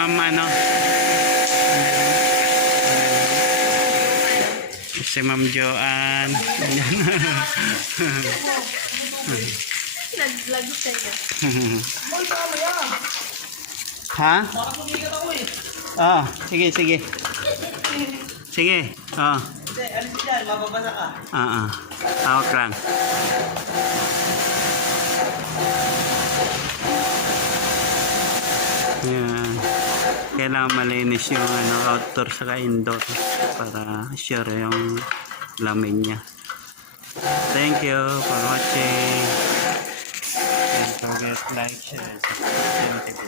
Ma'am ano. Si Ma'am Joanne. Nag-vlog sa'yo. Ha? Ah, sige, sige. Sige. Oh. Hindi, alis ka dyan, mababasa ka. Hawak lang. Yan. Kailangan malinis yung outdoor sa indoor para sure yung lamin niya. Thank you for watching. Don't forget like, share, subscribe.